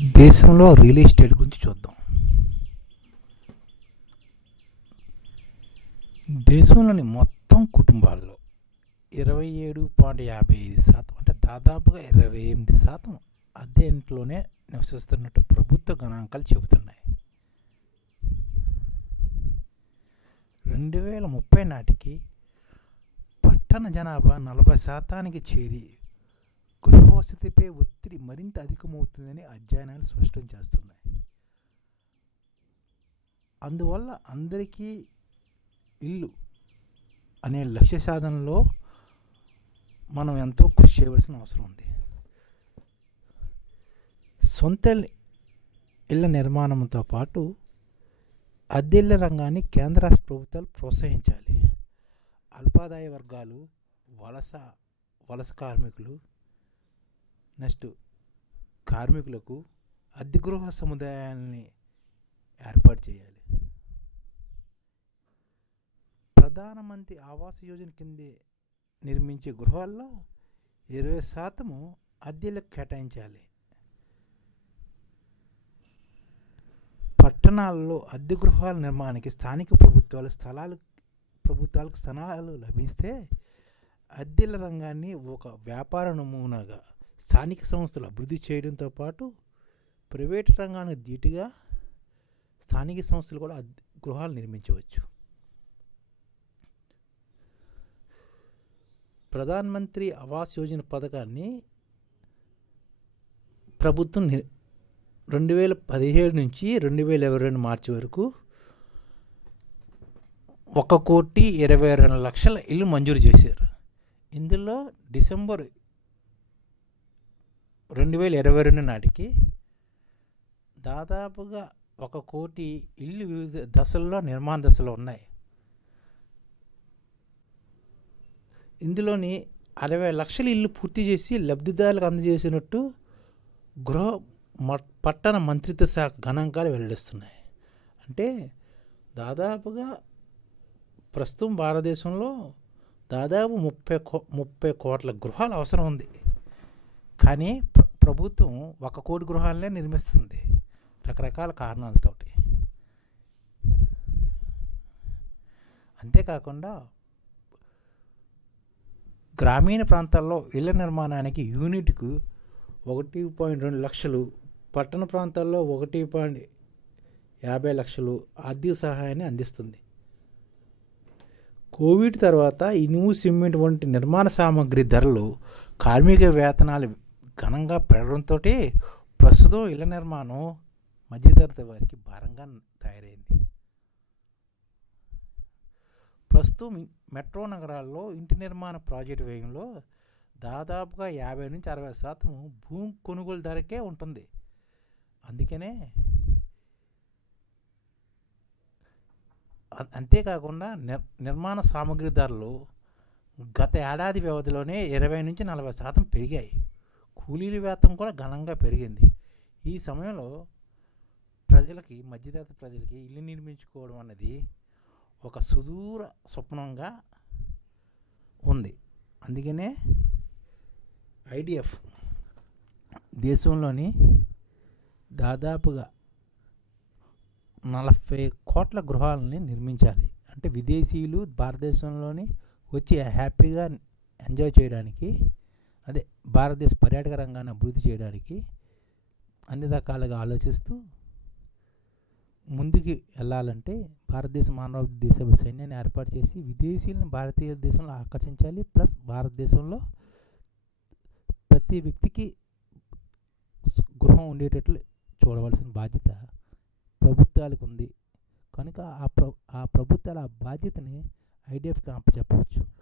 దేశంలో real estate గురించి చూద్దాం. దేశంలోని మొత్తం కుటుంబాల్లో ఇరవై ఏడు పాయింట్ యాభై ఐదు శాతం అంటే దాదాపుగా ఇరవై ఎనిమిది శాతం అద్దె ఇంట్లోనే నివసిస్తున్నట్టు ప్రభుత్వ గణాంకాలు చెబుతున్నాయి. రెండు వేల ముప్పై నాటికి పట్టణ జనాభా నలభై శాతానికి చేరి గృహవసతిపై ఒత్తిడి మరింత అధికమవుతుందని అధ్యయనాలు స్పష్టం చేస్తున్నాయి. అందువల్ల అందరికీ ఇల్లు అనే లక్ష్య సాధనలో మనం ఎంతో కృషి చేయవలసిన అవసరం ఉంది. సొంత ఇళ్ళ నిర్మాణంతో పాటు అద్దెళ్ళ రంగాన్ని కేంద్ర రాష్ట్ర ప్రభుత్వాలు ప్రోత్సహించాలి. అల్పాదాయ వర్గాలు వలస వలస కార్మికులు నెక్స్ట్ కార్మికులకు అద్దె గృహ సముదాయాల్ని ఏర్పాటు చేయాలి. ప్రధానమంత్రి ఆవాస యోజన కిందే నిర్మించే గృహాల్లో ఇరవై శాతము అద్దెలకు కేటాయించాలి. పట్టణాల్లో అద్దె గృహాల నిర్మాణానికి స్థానిక ప్రభుత్వాలు స్థలాలు ప్రభుత్వాలకు స్థలాలు లభిస్తే అద్దెల రంగాన్ని ఒక వ్యాపార నమూనాగా స్థానిక సంస్థలు అభివృద్ధి చేయడంతో పాటు ప్రైవేట్ రంగానికి ధీటుగా స్థానిక సంస్థలు కూడా గృహాలు నిర్మించవచ్చు. ప్రధాన్ మంత్రి ఆవాస్ యోజన పథకాన్ని ప్రభుత్వం రెండు వేల పదిహేడు నుంచి రెండు వేల ఇరవై రెండు మార్చి వరకు ఒక కోటి ఇరవై రెండు లక్షల ఇల్లు మంజూరు చేశారు. ఇందులో డిసెంబర్ రెండు వేల ఇరవై రెండు నాటికి దాదాపుగా ఒక కోటి ఇల్లు వివిధ దశల్లో నిర్మాణ దశలో ఉన్నాయి. ఇందులోని అరవై లక్షల ఇల్లు పూర్తి చేసి లబ్ధిదారులకు అందజేసినట్టు గృహ మ- పట్టణ మంత్రిత్వ శాఖ గణాంకాలు వెల్లడిస్తున్నాయి. అంటే దాదాపుగా ప్రస్తుతం భారతదేశంలో దాదాపు ముప్పై కో ముప్పై కోట్ల గృహాలు అవసరం ఉంది. కానీ ప్రభుత్వం ఒక కోటి గృహాలనే నిర్మిస్తుంది. రకరకాల కారణాలతోటి. అంతేకాకుండా గ్రామీణ ప్రాంతాల్లో ఇళ్ళ నిర్మాణానికి యూనిట్కు ఒకటి పాయింట్ రెండు లక్షలు పట్టణ ప్రాంతాల్లో ఒకటి పాయింట్ యాభై లక్షలు ఆర్థిక సహాయాన్ని అందిస్తుంది. కోవిడ్ తర్వాత ఇనుము సిమెంట్ వంటి నిర్మాణ సామాగ్రి ధరలు కార్మిక వేతనాలు ఘనంగా పెరగడంతో ప్రస్తుతం ఇళ్ళ నిర్మాణం మధ్యతరగతి వారికి భారంగా తయారైంది. ప్రస్తుతం మెట్రో నగరాల్లో ఇంటి నిర్మాణ ప్రాజెక్టు వ్యయంలో దాదాపుగా యాభై నుంచి అరవై శాతం భూమి కొనుగోలు ధరకే ఉంటుంది. అందుకనే అంతేకాకుండా నిర్ నిర్మాణ సామాగ్రి ధరలు గత ఏడాది వ్యవధిలోనే ఇరవై నుంచి నలభై శాతం పెరిగాయి. కూలీల వేతం కూడా ఘనంగా పెరిగింది. ఈ సమయంలో ప్రజలకి మధ్యతరగతి ప్రజలకి ఇల్లు నిర్మించుకోవడం అన్నది ఒక సుదూర స్వప్నంగా ఉంది. అందుకనే ఐడిఎఫ్ దేశంలోని దాదాపుగా నలభై కోట్ల గృహాలని నిర్మించాలి. అంటే విదేశీయులు భారతదేశంలోని వచ్చి హ్యాపీగా ఎంజాయ్ చేయడానికి అదే భారతదేశ పర్యాటక రంగాన్ని అభివృద్ధి చేయడానికి అన్ని రకాలుగా ఆలోచిస్తూ ముందుకు వెళ్ళాలంటే భారతదేశ మానవాభివృద్ధి దేశ సైన్యాన్ని ఏర్పాటు చేసి విదేశీయులను భారతీయ దేశంలో ఆకర్షించాలి. ప్లస్ భారతదేశంలో ప్రతి వ్యక్తికి గృహం ఉండేటట్లు చూడవలసిన బాధ్యత ప్రభుత్వాలకు ఉంది. కనుక ఆ ప్ర ఆ ప్రభుత్వాల ఆ బాధ్యతని ఐడిఎఫ్కి అప్పచెప్పవచ్చు.